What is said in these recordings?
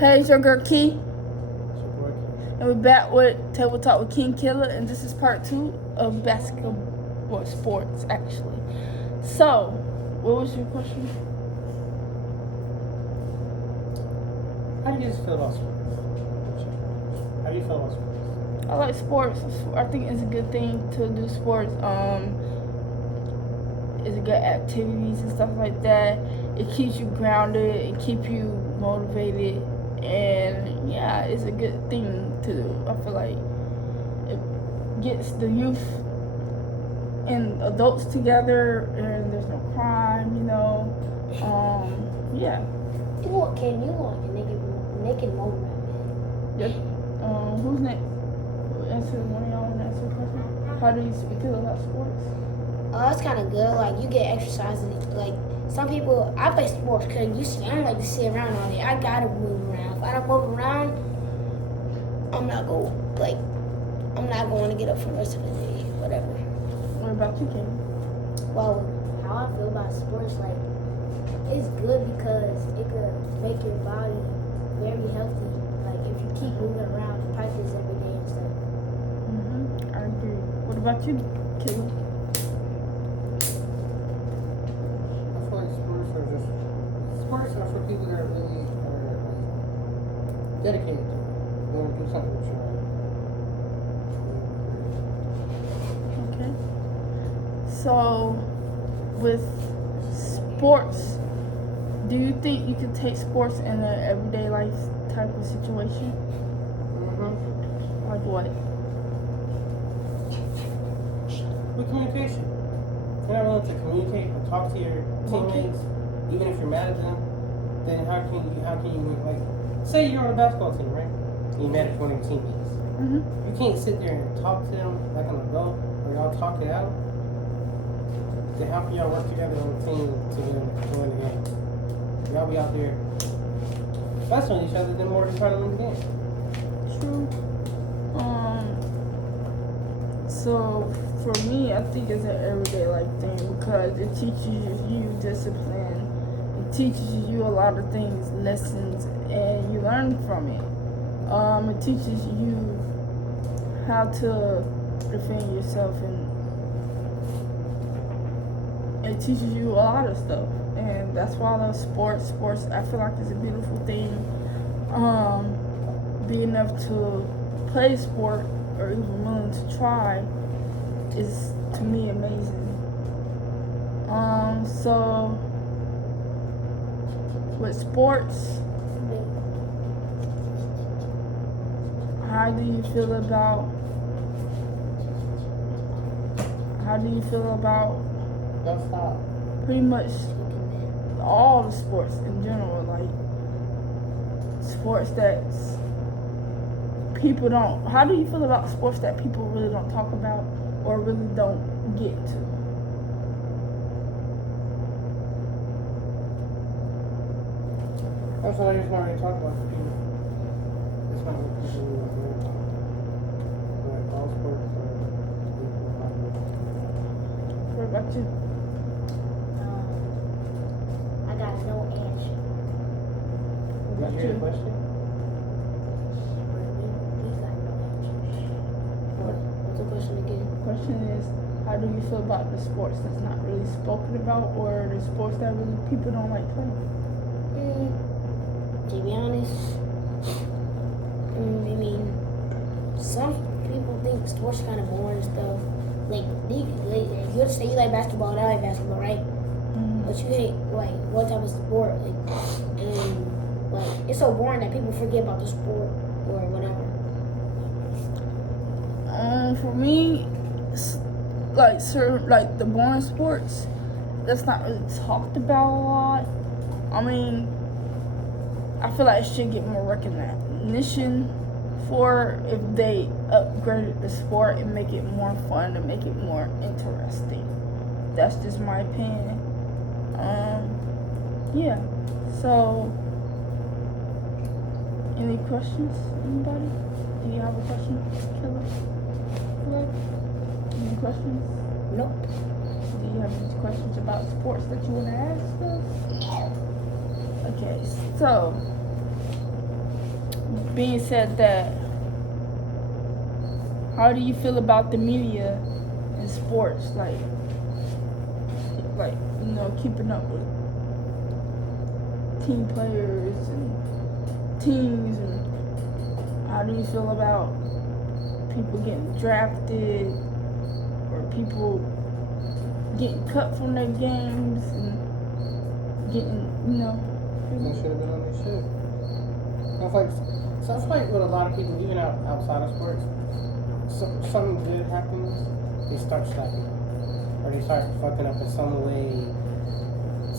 Hey, it's your girl Key, It's your boy King. and we're back with Table Talk with King Killer, and this is part 2 of basketball, well, sports actually. So, what was your question? How do you just feel about sports? How do you feel about sports? I like sports. I think it's a good thing to do sports. It's a good activities and stuff like that. It keeps you grounded. It keeps you motivated, and yeah, it's a good thing to do. I feel like it gets the youth and adults together, and there's no crime. Yeah. What can you like Nick and Mo Yep. Who's next? Answer one of y'all want to answer the question. How do you feel about sports? It's kind of good. Like, you get exercise. Like, some people, I play sports because I don't like to sit around all day. I gotta move around. If I don't move around, I'm not going to get up for the rest of the day. Whatever. What about you, Kim? Well, how I feel about sports, like, it's good because it could make your body very healthy. Like, if you keep moving around and practice every day and stuff. I agree. What about you, Kim? I feel like sports are for people that really are dedicated to it. They want to do something with your life. Okay. So, with sports, do you think you could take sports in an everyday life type of situation? Like what? With communication. If you're not willing to communicate or talk to your teammates, even if you're mad at them, then how can you win? Like, say you're on a basketball team, right? And you're mad at one of your teammates. You can't sit there and talk to them like on the go, or y'all talk it out. Then how can y'all work together on the team to win the game? Y'all be out there wrestling each other, then more than trying to win the game. True. So for me, I think it's an everyday life thing because it teaches you discipline. It teaches you a lot of things, lessons, and you learn from it. It teaches you how to defend yourself, and it teaches you a lot of stuff. And that's why I love sports. Sports, I feel like it's a beautiful thing. Being able to play sport or even willing to try is, to me, amazing. So with sports, how do you feel about Don't stop. pretty much all the sports in general, like sports that people don't. How do you feel about sports that people really don't talk about or really don't get to? That's what I just wanted to talk about for people. It's not what people really want to hear about. Like all sports are What about you? I got no answer. What Did about you hear the you? question? We got no answer. What's the question again? Question is, how do you feel about the sports that's not really spoken about or the sports that really people don't like playing? To be honest, I mean, some people think sports kind of boring and stuff. Like, if you say you like basketball and I like basketball, right? But you hate like what type of sport, like, and like it's so boring that people forget about the sport or whatever. For me, like the boring sports, that's not really talked about a lot. I mean, I feel like it should get more recognition for if they upgraded the sport and make it more fun and make it more interesting. That's just my opinion. Yeah. So, any questions? Anybody? Do you have a question, Killer? Any questions? Nope. Do you have any questions about sports that you want to ask us? Okay, so being said that, how do you feel about the media in sports? Like keeping up with team players and teams, and how do you feel about people getting drafted or people getting cut from their games and getting, They should have been on their shit. So I feel like with a lot of people, even outside of sports, something good happens, they start slacking up. Or they start fucking up in some way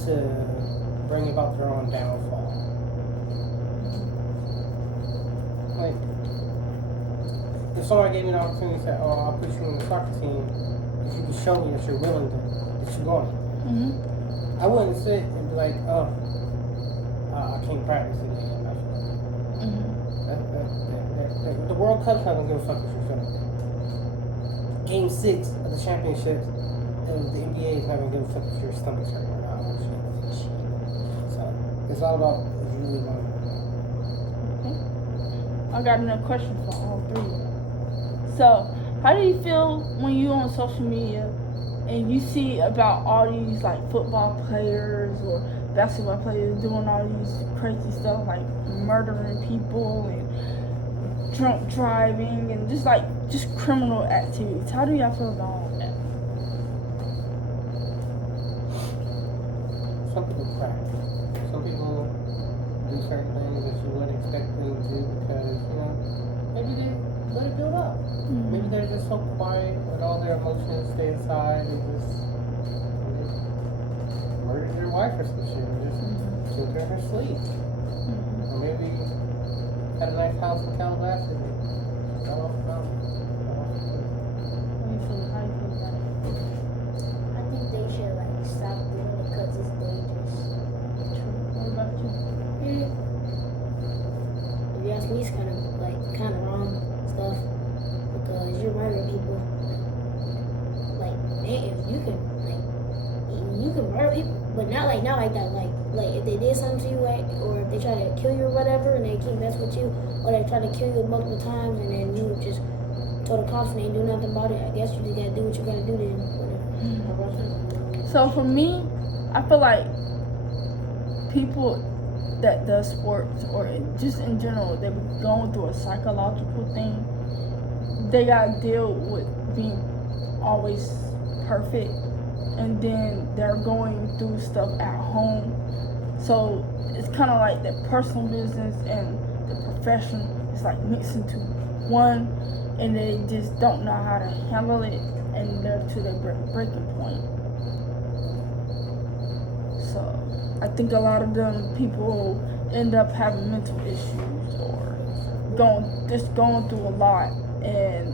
to bring about their own downfall. Like, if someone gave me an opportunity to say, oh, I'll put you on the soccer team, if you can show me that you're willing to, that you're going. Mm-hmm. I wouldn't sit and be like, oh, I can't practice today. I'm not sure. The World Cup's not gonna give a fuck if you're feeling it. Game 6 of the championships, the NBA is not gonna give a fuck if your stomach's hurt or not. So it's all about if you really want it. I got another question for all three. So, how do you feel when you on social media and you see about all these like football players or basketball players doing all these crazy stuff like murdering people and drunk driving and just criminal activities? How do y'all feel about all that? Some people crack. Some people do certain things that you wouldn't expect them to because, maybe they let it build up. Mm-hmm. Maybe they're just so quiet with all their emotions stay inside and just murdered their wife or some shit or just took her in her sleep. Or maybe had a nice house in Calabasas and got off the mountain. How do you feel about it? I think they should stop doing it because it's dangerous. What about you? If you ask me, it's kind of wrong stuff because you're murdering people. If you can murder people, but not like that. Like if they did something to you, or if they try to kill you or whatever, and they keep messing with you, or they try to kill you multiple times, and then you just told the cops and they do nothing about it. I guess you just gotta do what you gotta do then. Whatever. So for me, I feel like people that does sports or just in general, they're going through a psychological thing. They gotta deal with being always perfect, and then they're going through stuff at home. So it's kind of like their personal business and the profession is mixed into one, and they just don't know how to handle it, and they're to their breaking point. So I think a lot of them people end up having mental issues or going through a lot and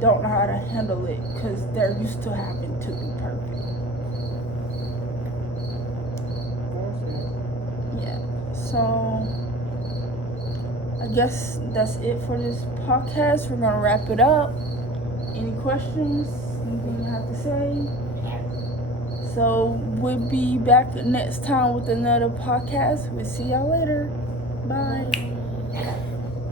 don't know how to handle it because they're used to having to be perfect. Yeah. So I guess that's it for this podcast. We're gonna wrap it up. Any questions? Anything you have to say? So we'll be back next time with another podcast. We'll see y'all later. Bye.